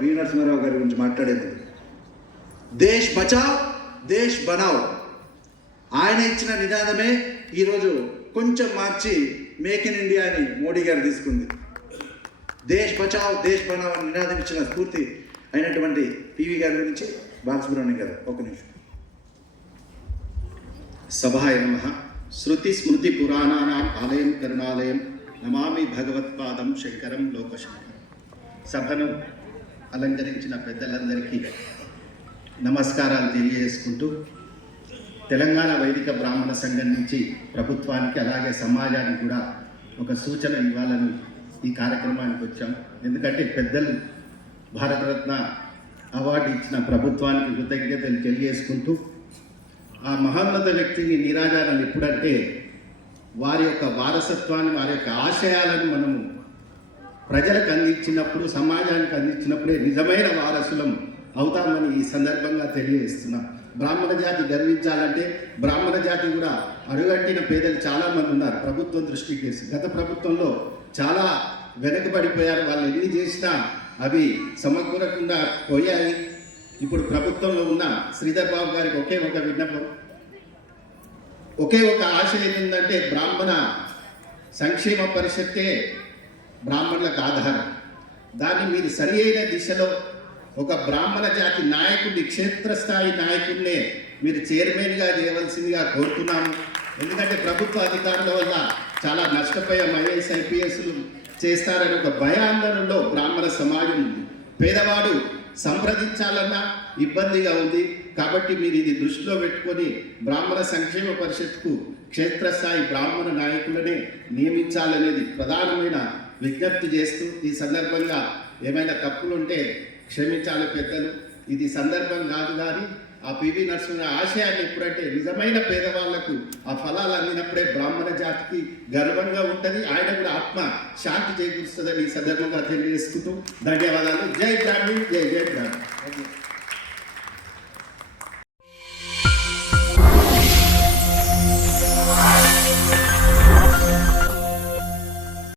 వి నరసింహారావు గారి గురించి మాట్లాడేది దేశ్ బచావ్ దేశ్ బనావ్. ఆయన ఇచ్చిన నినాదమే ఈరోజు కొంచెం మార్చి మేక్ ఇన్ ఇండియా అని మోడీ గారు తీసుకుంది. దేశ్ బచావ్ దేశ్ బనావ్ అని నినాదం ఇచ్చిన స్ఫూర్తి అయినటువంటి పివి గారి గురించి బాలసుబ్రహ్మణ్యం గారు ఒక నిమిషం. సభాయ నమః. శృతి స్మృతి పురాణానాం ఆలయం కరుణాలయం నమామి భగవత్పాదం శంకరం లోకశంకరం. సభను అలంకరించిన పెద్దలందరికీ నమస్కారాలు తెలియజేసుకుంటూ, తెలంగాణ వైదిక బ్రాహ్మణ సంఘం నుంచి ప్రభుత్వానికి అలాగే సమాజానికి కూడా ఒక సూచన ఇవ్వాలని ఈ కార్యక్రమానికి వచ్చాం. ఎందుకంటే పెద్దలు భారతరత్న అవార్డు ఇచ్చిన ప్రభుత్వానికి కృతజ్ఞతలు తెలియజేసుకుంటూ, ఆ మహోన్నత వ్యక్తిని నీరాజాలను ఎప్పుడంటే వారి యొక్క వారసత్వాన్ని, వారి యొక్క ఆశయాలను మనము ప్రజలకు అందించినప్పుడు, సమాజానికి అందించినప్పుడే నిజమైన వారసులం అవుతామని ఈ సందర్భంగా తెలియజేస్తున్నాం. బ్రాహ్మణ జాతి గర్వించాలంటే బ్రాహ్మణ జాతి కూడా అడుగంటిన పేదలు చాలామంది ఉన్నారు. ప్రభుత్వం దృష్టికి వేసి గత ప్రభుత్వంలో చాలా వెనకబడిపోయారు. వాళ్ళు ఎన్ని చేసినా అవి సమకూరకుండా పోయాయి. ఇప్పుడు ప్రభుత్వంలో ఉన్న శ్రీధర్ బాబు గారికి ఒకే ఒక విన్నపం, ఒకే ఒక ఆశ ఏంటంటే బ్రాహ్మణ సంక్షేమ పరిషత్తే బ్రాహ్మణులకు ఆధారం. దాన్ని మీరు సరి అయిన దిశలో ఒక బ్రాహ్మణ జాతి నాయకుడిని, క్షేత్రస్థాయి నాయకుడినే మీరు చైర్మన్గా చేయవలసిందిగా కోరుతున్నాము. ఎందుకంటే ప్రభుత్వ అధికారుల వల్ల చాలా నష్టపోయాం. ఐఏఎస్ ఐపీఎస్లు చేస్తారని ఒక భయాందోళనలో బ్రాహ్మణ సమాజం ఉంది. పేదవాడు సంప్రదించాలన్నా ఇబ్బందిగా ఉంది. కాబట్టి మీరు ఇది దృష్టిలో పెట్టుకొని బ్రాహ్మణ సంక్షేమ పరిషత్కు క్షేత్రస్థాయి బ్రాహ్మణ నాయకులనే నియమించాలనేది ప్రధానమైన విజ్ఞప్తి చేస్తూ, ఈ సందర్భంగా ఏమైనా తప్పులుంటే క్షమించాలి పెద్దలు. ఇది సందర్భం కాదు, కానీ ఆ పివి నరసింహ ఆశయాన్ని ఎప్పుడంటే నిజమైన పేదవాళ్లకు ఆ ఫలాలు అందినప్పుడే బ్రాహ్మణ జాతికి గర్వంగా ఉంటుంది. ఆయన కూడా ఆత్మ శాంతి చేకూరుస్తుందని ఈ సందర్భంగా తెలియజేసుకుంటూ ధన్యవాదాలు. జై బ్రాహ్మణ్, జై జై బ్రాహ్మణ్.